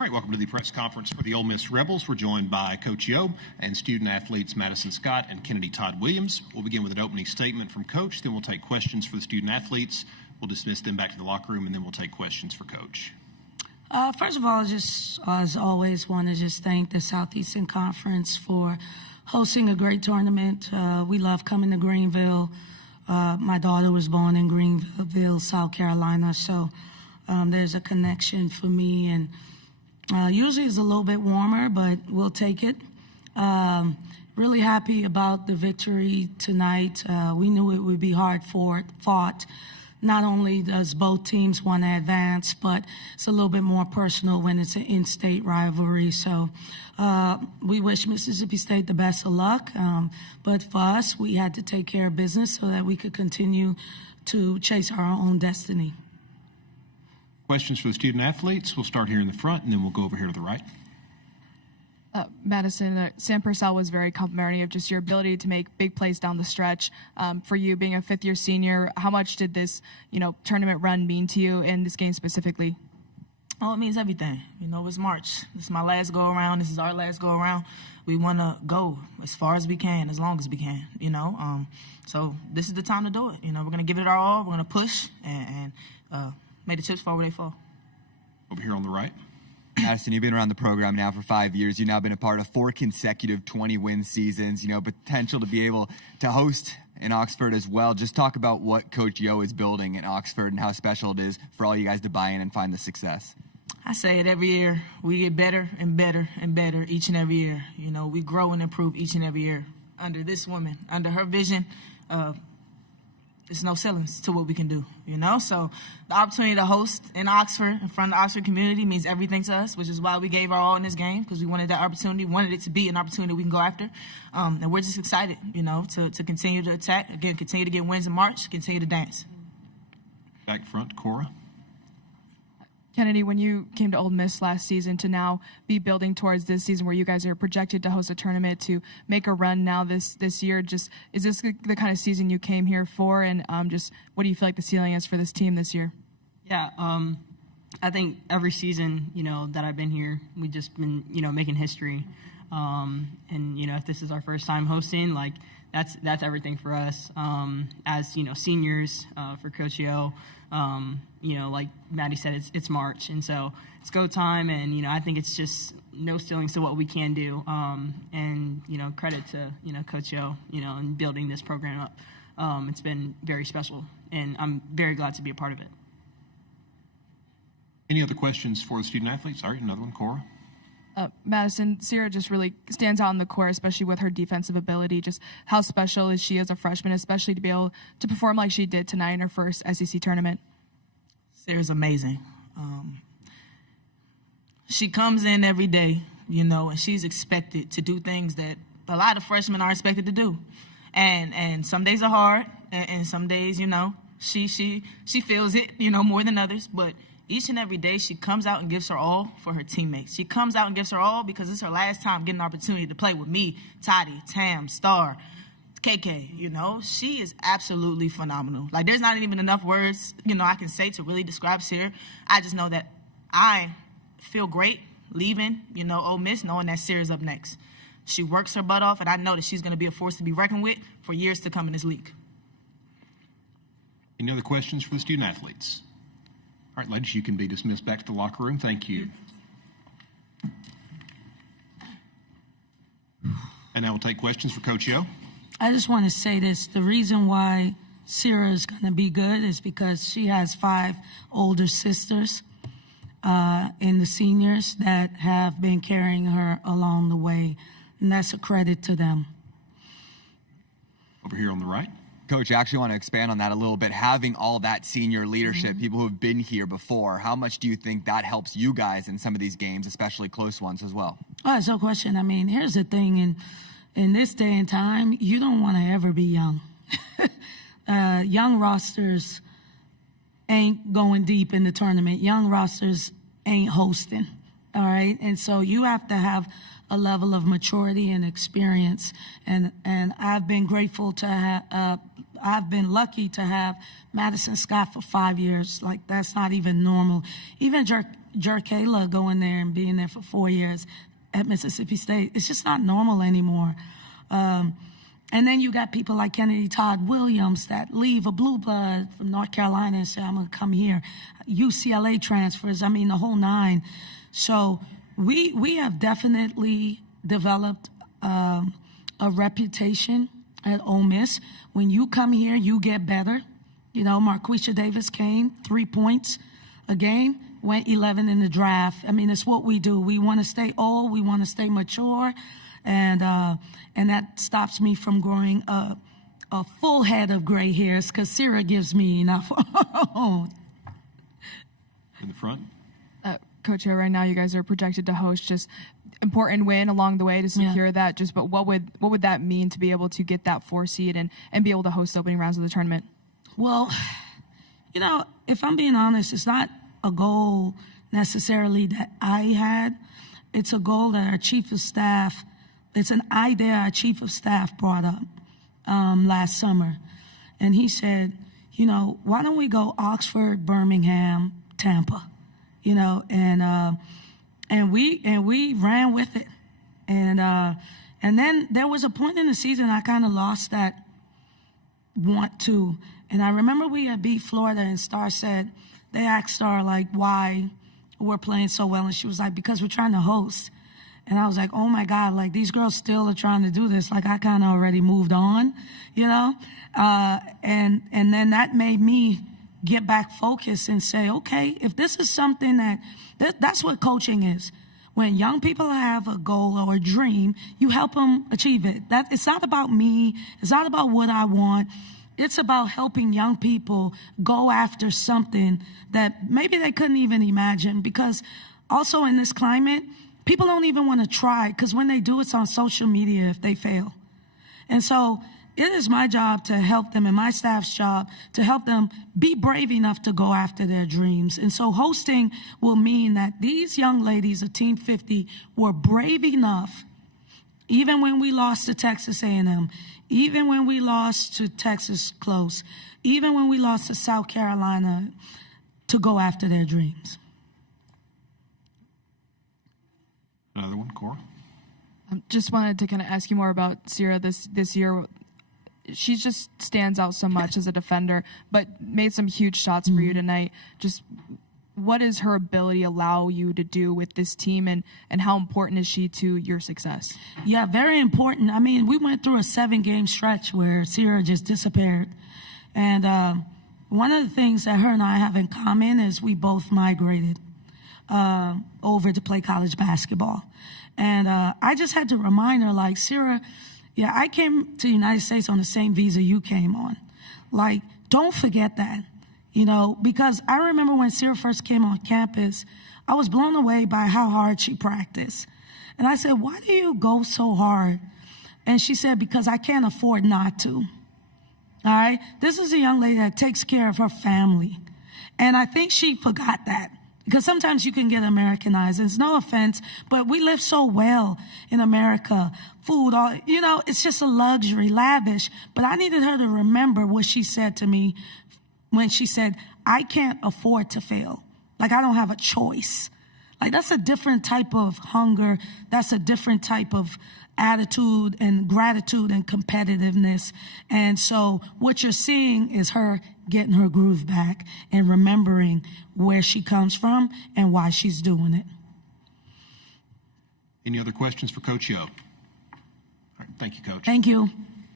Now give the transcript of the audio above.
All right, welcome to the press conference for the Ole Miss Rebels. We're joined by Coach Yo and student-athletes Madison Scott and Kennedy Todd Williams. We'll begin with an opening statement from Coach, then we'll take questions for the student-athletes. We'll dismiss them back to the locker room, and then we'll take questions for Coach. First of all, just as always, want to just thank the Southeastern Conference for hosting a great tournament. We love coming to Greenville. My daughter was born in Greenville, South Carolina, so there's a connection for me. And usually it's a little bit warmer, but we'll take it. Really happy about the victory tonight. We knew it would be hard fought. Not only does both teams want to advance, but it's a little bit more personal when it's an in-state rivalry. So we wish Mississippi State the best of luck. But for us, we had to take care of business so that we could continue to chase our own destiny. Questions for the student-athletes? We'll start here in the front, and then we'll go over here to the right. Madison, Sam Purcell was very complimentary of just your ability to make big plays down the stretch. For you being a fifth-year senior, how much did this, tournament run mean to you in this game specifically? Oh, it means everything. It's March. This is my last go-around. This is our last go-around. We want to go as far as we can, as long as we can, So this is the time to do it. We're going to give it our all. We're going to push and make the chips fall where they fall. Over here on the right. Madison, you've been around the program now for 5 years. You've now been a part of 4 consecutive 20-win seasons, potential to be able to host in Oxford as well. Just talk about what Coach Yo is building in Oxford and how special it is for all you guys to buy in and find the success. I say it every year. We get better and better and better each and every year. We grow and improve each and every year. Under this woman, under her vision, there's no ceilings to what we can do, So the opportunity to host in Oxford, in front of the Oxford community, means everything to us, which is why we gave our all in this game, because we wanted that opportunity, wanted it to be an opportunity we can go after. And we're just excited, to continue to attack, again, continue to get wins in March, continue to dance. Back front, Cora. Kennedy, when you came to Ole Miss last season to now be building towards this season where you guys are projected to host a tournament to make a run now this year, just is this the kind of season you came here for? And just what do you feel like the ceiling is for this team this year? Yeah, I think every season, that I've been here, we've just been, making history. And, if this is our first time hosting, that's everything for us. As, seniors for Coach Yo, like Maddie said, it's March, and so it's go time, and I think it's just no ceilings to what we can do, and credit to Coach Yo, in building this program up. It's been very special, and I'm very glad to be a part of it. Any other questions for the student athletes? All right, another one, Cora. Madison, Sierra just really stands out in the court, especially with her defensive ability. Just how special is she as a freshman, especially to be able to perform like she did tonight in her first SEC tournament? Sarah's amazing. She comes in every day, and she's expected to do things that a lot of freshmen are expected to do. And some days are hard, and some days, she feels it, more than others, but each and every day, she comes out and gives her all for her teammates. She comes out and gives her all because it's her last time getting an opportunity to play with me, Toddy, Tam, Star, KK. She is absolutely phenomenal. There's not even enough words, I can say to really describe Sarah. I just know that I feel great leaving, Ole Miss, knowing that Sarah's up next. She works her butt off, and I know that she's going to be a force to be reckoned with for years to come in this league. Any other questions for the student athletes? All right, ladies, you can be dismissed back to the locker room. Thank you. And now we'll take questions for Coach Yo. I just want to say this. The reason why Sierra is going to be good is because she has 5 older sisters in the seniors that have been carrying her along the way, and that's a credit to them. Over here on the right. Coach, I actually want to expand on that a little bit. Having all that senior leadership, people who have been here before, how much do you think that helps you guys in some of these games, especially close ones as well? Oh, that's no question. I mean, here's the thing. In this day and time, you don't want to ever be young. Young rosters ain't going deep in the tournament. Young rosters ain't hosting, all right? And so you have to have a level of maturity and experience. And I've been grateful to have I've been lucky to have Madison Scott for 5 years. That's not even normal. Even Jerkayla going there and being there for 4 years at Mississippi State. It's just not normal anymore. And then you got people like Kennedy Todd Williams that leave a blue blood from North Carolina and say, I'm going to come here. UCLA transfers, I mean, the whole nine. So we have definitely developed a reputation at Ole Miss. When you come here, you get better. You know, Marquisha Davis came, 3 points a game, went 11 in the draft. I mean, it's what we do. We want to stay old. We want to stay mature. And that stops me from growing a full head of gray hairs because Sierra gives me enough. In the front. Coach O, right now you guys are projected to host just important win along the way to secure that. Just, but what would that mean to be able to get that 4 seed and be able to host opening rounds of the tournament? Well, you know, if I'm being honest, it's not a goal necessarily that I had. It's a goal that our chief of staff, it's an idea our chief of staff brought up last summer. And he said, you know, why don't we go Oxford, Birmingham, Tampa, you know, and we ran with it. And then there was a point in the season I kind of lost that want to. And I remember we had beat Florida and Star said, they asked Star like why we're playing so well. And she was like, because we're trying to host. And I was like, oh my God, like these girls still are trying to do this. Like I kind of already moved on, you know? And then that made me get back focused and say, okay, if this is something that's what coaching is. When young people have a goal or a dream, you help them achieve it. It's not about me. It's not about what I want. It's about helping young people go after something that maybe they couldn't even imagine. Because also in this climate, people don't even want to try because when they do, it's on social media if they fail. And so it is my job to help them and my staff's job to help them be brave enough to go after their dreams. And so hosting will mean that these young ladies of Team 50 were brave enough, even when we lost to Texas A&M, even when we lost to Texas close, even when we lost to South Carolina, to go after their dreams. Another one, Cora? Just wanted to kind of ask you more about Sierra this year. She just stands out so much as a defender, but made some huge shots for you tonight. Just what does her ability allow you to do with this team, and how important is she to your success? Yeah, very important. I mean, we went through a 7-game stretch where Sierra just disappeared. And one of the things that her and I have in common is we both migrated over to play college basketball. And I just had to remind her, like, Sierra, yeah, I came to the United States on the same visa you came on. Like, don't forget that, you know, because I remember when Sierra first came on campus, I was blown away by how hard she practiced. And I said, why do you go so hard? And she said, because I can't afford not to. All right? This is a young lady that takes care of her family. And I think she forgot that. Because sometimes you can get Americanized. It's no offense, but we live so well in America. Food, all, you know, it's just a luxury, lavish. But I needed her to remember what she said to me when she said, I can't afford to fail. Like, I don't have a choice. Like, that's a different type of hunger. That's a different type of attitude and gratitude and competitiveness. And so what you're seeing is her getting her groove back and remembering where she comes from and why she's doing it. Any other questions for Coach Yo? All right, thank you, Coach. Thank you.